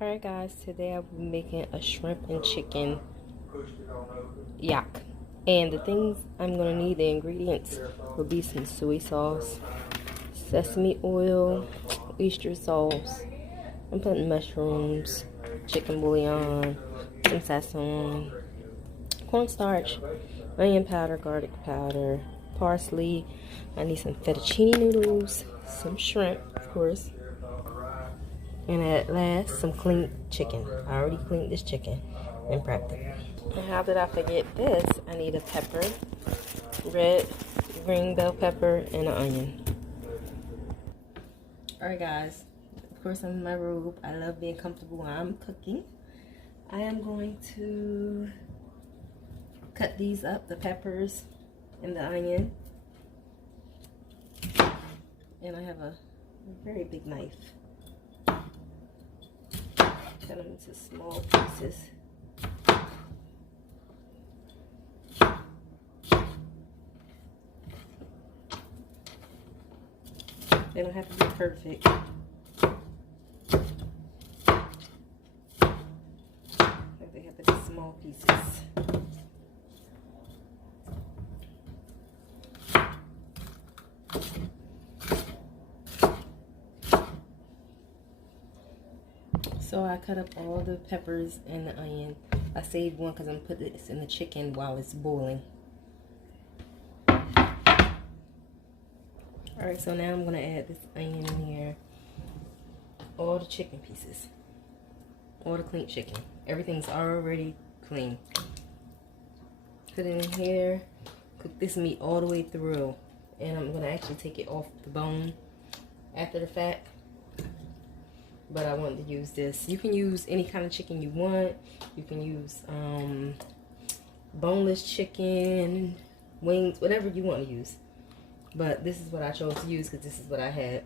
Alright guys, today I'll be making a shrimp and chicken yak. And the things I'm going to need, the ingredients, will be some soy sauce, sesame oil, oyster sauce. I'm putting mushrooms, chicken bouillon, some sazon, cornstarch, onion powder, garlic powder, parsley. I need some fettuccine noodles, some shrimp, of course. And at last, some cleaned chicken. I already cleaned this chicken and prepped it. And how did I forget this? I need a pepper, red, green bell pepper, and an onion. Alright guys, of course I'm in my robe. I love being comfortable while I'm cooking. I am going to cut these up, the peppers and the onion. And I have a very big knife. Cut them into small pieces. They don't have to be perfect. They have to be small pieces. So I cut up all the peppers and the onion. I saved one because I'm going to put this in the chicken while it's boiling. Alright, so now I'm going to add this onion in here. All the chicken pieces. All the clean chicken. Everything's already clean. Put it in here. Cook this meat all the way through. And I'm going to actually take it off the bone after the fact. But I wanted to use this. You can use any kind of chicken you want. You can use boneless chicken, wings, whatever you want to use. But this is what I chose to use because this is what I had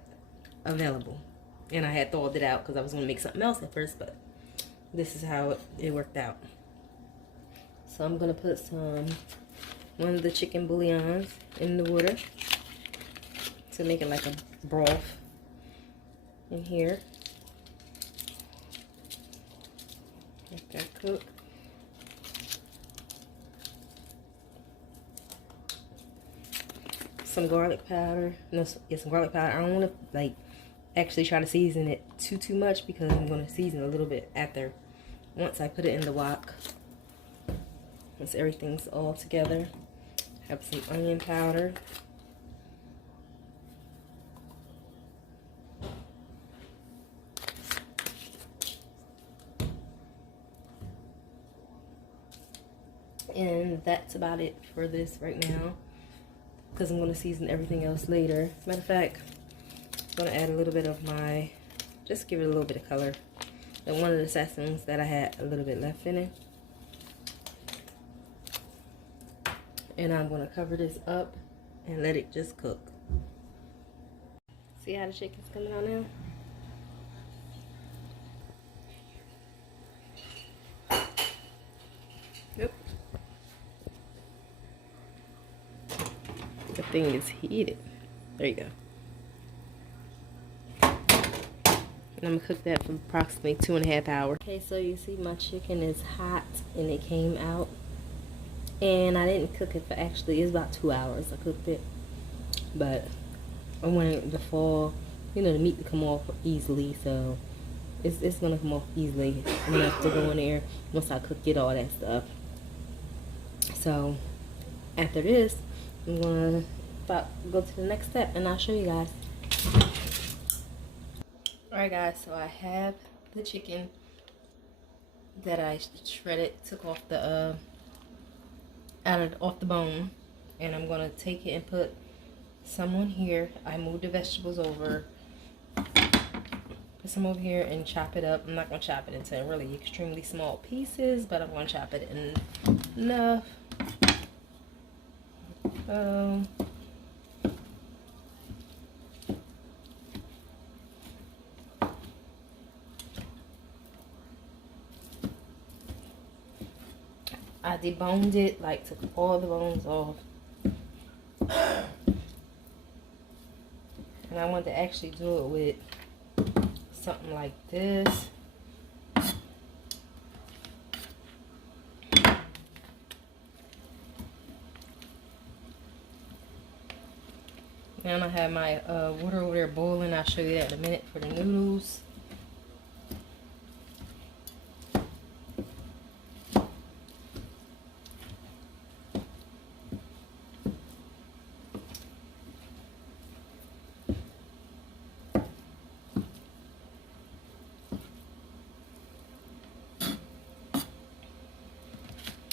available. And I had thawed it out because I was going to make something else at first, but this is how it worked out. So I'm going to put one of the chicken bouillons in the water to make it like a broth in here. Let that cook. Some garlic powder. No, yeah, some garlic powder. I don't want to like actually try to season it too much because I'm going to season a little bit after once I put it in the wok. Once everything's all together. Have some onion powder. And that's about it for this right now, because I'm going to season everything else later. Matter of fact, I'm going to add a little bit of my, just give it a little bit of color. And one of the sazons that I had a little bit left in it. And I'm going to cover this up and let it just cook. See how the chicken's coming out now? Yep. The thing is heated. There you go. And I'm going to cook that for approximately 2.5 hours. Okay, so you see my chicken is hot and it came out. And I didn't cook it for actually, it's about 2 hours I cooked it. But I wanted the the meat to come off easily. So it's going to come off easily. I'm going to have to go in there once I cook it, all that stuff. So after this, I'm going to go to the next step and I'll show you guys. Alright guys, so I have the chicken that I shredded, took off the off the bone, and I'm going to take it and put some on here. I moved the vegetables over, put some over here and chop it up. I'm not going to chop it into really extremely small pieces, but I'm going to chop it in enough. I deboned it, like took all the bones off. And I wanted to actually do it with something like this. Now I have my water over there boiling. I'll show you that in a minute for the noodles.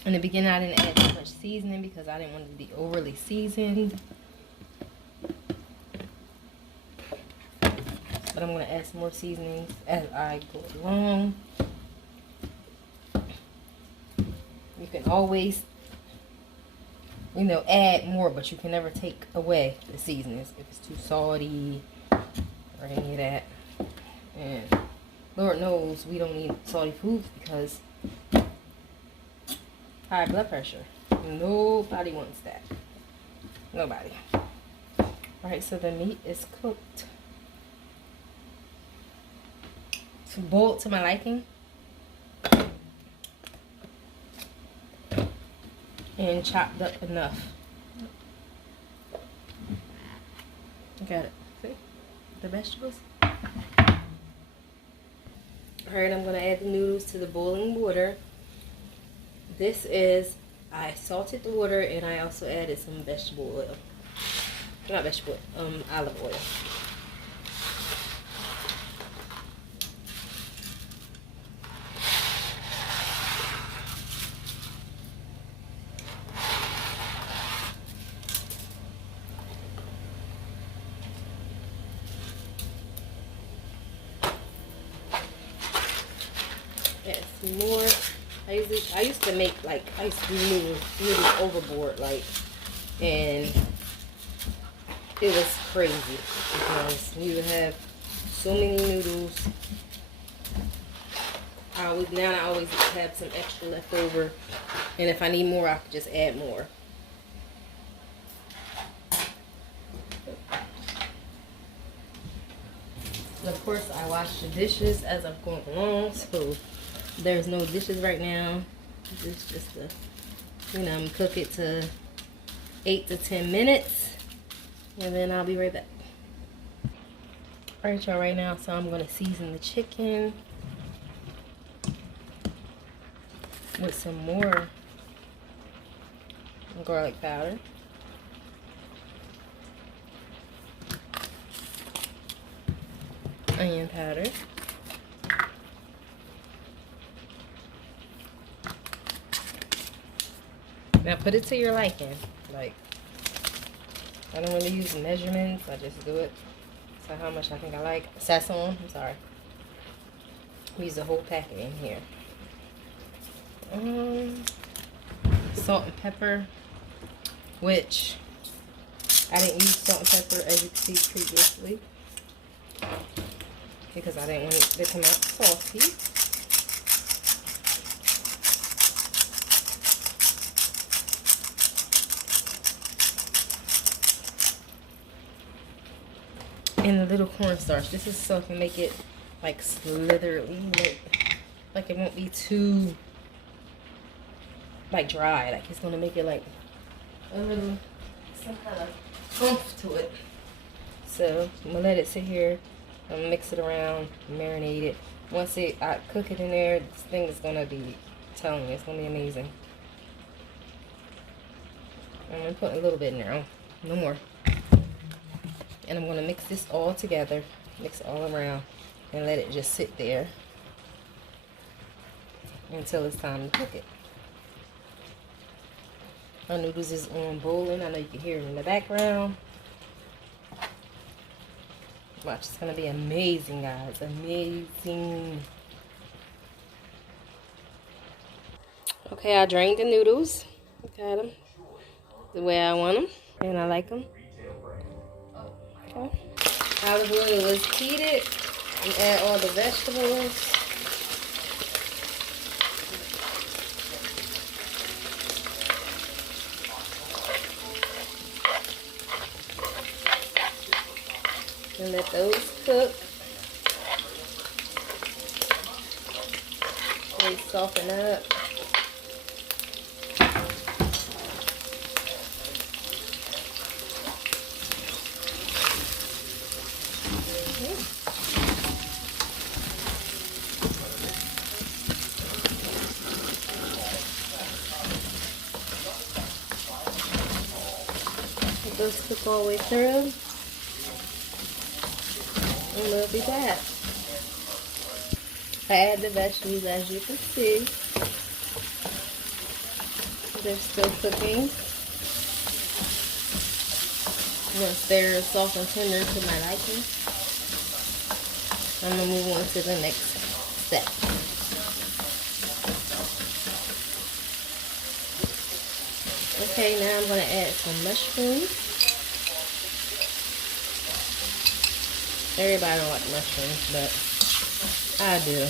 In the beginning, I didn't add too much seasoning because I didn't want it to be overly seasoned. But I'm going to add some more seasonings as I go along. You can always, you know, add more, but you can never take away the seasonings if it's too salty or any of that. And Lord knows we don't need salty foods because high blood pressure. Nobody wants that. Nobody. Alright, so the meat is cooked. It's boiled to my liking. And chopped up enough. Got it. See? The vegetables. Alright, I'm going to add the noodles to the boiling water. This is, I salted the water and I also added some vegetable oil. Not vegetable, olive oil. Add some more. I used to make, like, I used to do noodles overboard, like, and it was crazy because you would have so many noodles. I always have some extra left over, and if I need more, I could just add more. And of course, I wash the dishes as I'm going along, so there's no dishes right now. It's just a, you know, I'm gonna cook it to 8 to 10 minutes, and then I'll be right back. Alright, y'all, right now, so I'm gonna season the chicken with some more garlic powder. Onion powder. Now put it to your liking. Like, I don't really use measurements. I just do it to how much I think I like. Sazon, I'm sorry. We use the whole packet in here. Salt and pepper, which I didn't use salt and pepper as you can see previously because I didn't want it to come out salty. And a little cornstarch. This is so I can make it like slithery, like it won't be too like dry. Like it's gonna make it like a little some kind of oomph to it. So I'm gonna let it sit here. I'm gonna mix it around, marinate it. Once I cook it in there, this thing is gonna be, I'm telling you, it's gonna be amazing. I'm gonna put a little bit in there, no more. And I'm gonna mix this all together, mix it all around, and let it just sit there until it's time to cook it. Our noodles is on boiling. I know you can hear it in the background. Watch, it's gonna be amazing, guys. Amazing. Okay, I drained the noodles. Got them the way I want them, and I like them. Okay. Olive oil is heated. And add all the vegetables. And let those cook. They soften up. those cook all the way through. And we'll be back. I add the vegetables, as you can see. They're still cooking. Once they're soft and tender to my liking, I'm going to move on to the next step. Okay, now I'm going to add some mushrooms. Everybody don't like mushrooms, but I do.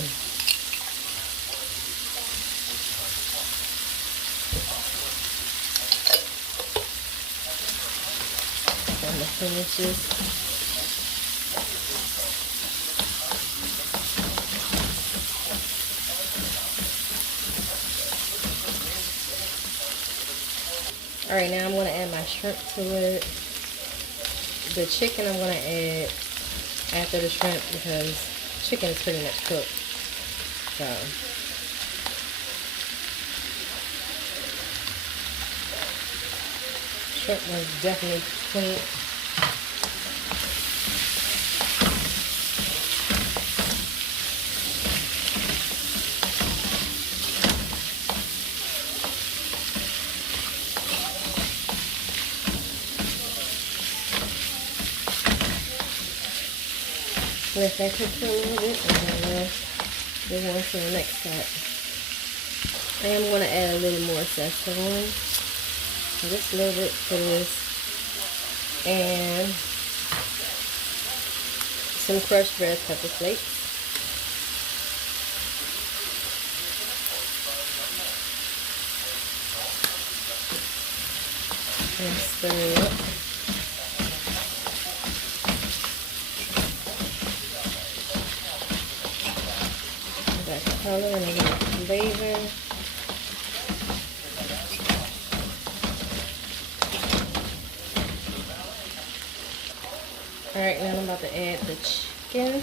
I'm going to finish this. Alright, now I'm going to add my shrimp to it. The chicken I'm going to add after the shrimp because chicken is pretty much cooked. So, shrimp was definitely clean. Let that cook for a little bit, and then we'll move on to the next step. I am going to add a little more Szechuan, just a little bit to this, and some crushed red pepper flakes. And stir it up. Color and a little flavor. Alright, now I'm about to add the chicken.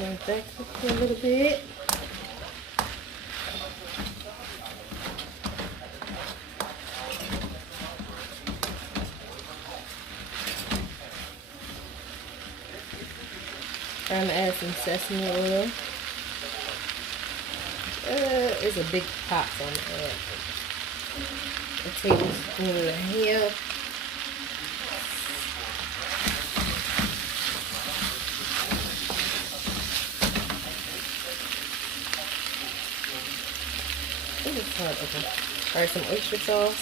Let that cook for a little bit. I'm going to add some sesame oil. It's a big pot, so I'm going to add a tablespoon and a half. Alright, some oyster sauce.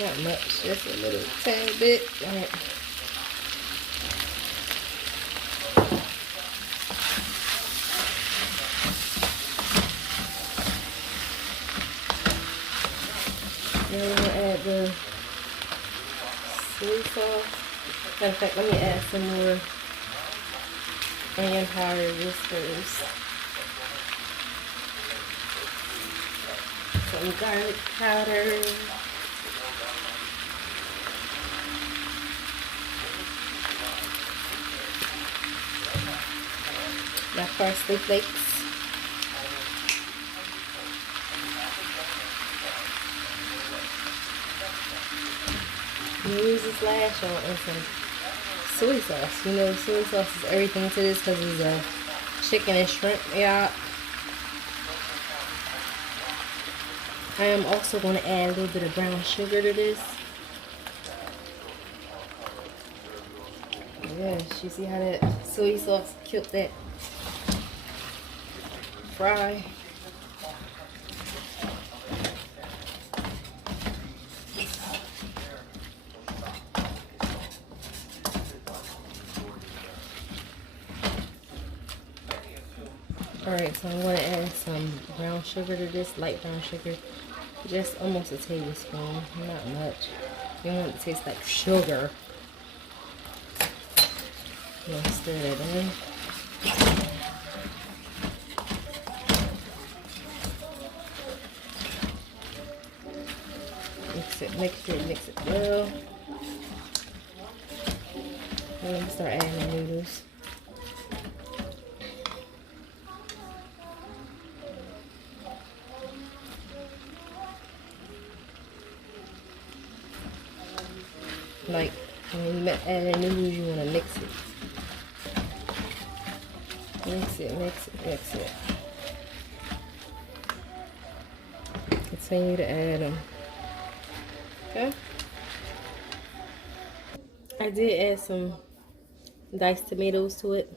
Not much, just a little tiny bit. Alright. Now we're going to add the soy sauce. Matter of fact, let me add some more onion powder just first. Some garlic powder. My parsley flakes. Use this last one and some soy sauce. You know, soy sauce is everything to this because it's a chicken and shrimp, y'all. I am also going to add a little bit of brown sugar to this. Yes, you see how that soy sauce killed that fry. Alright, so I'm going to add some brown sugar to this, light brown sugar. Just almost a tablespoon, not much. You don't want it to taste like sugar. I'm gonna stir that in. Mix it well. And then start adding the noodles. Like when you add the noodles, you want to mix it. Mix it. Continue to add them. Okay. I did add some diced tomatoes to it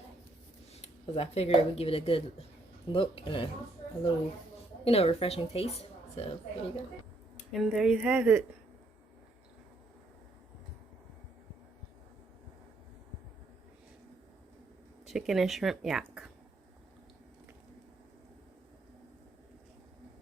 because I figured it would give it a good look and a little, you know, refreshing taste. So there you go. And there you have it. Chicken and shrimp yak.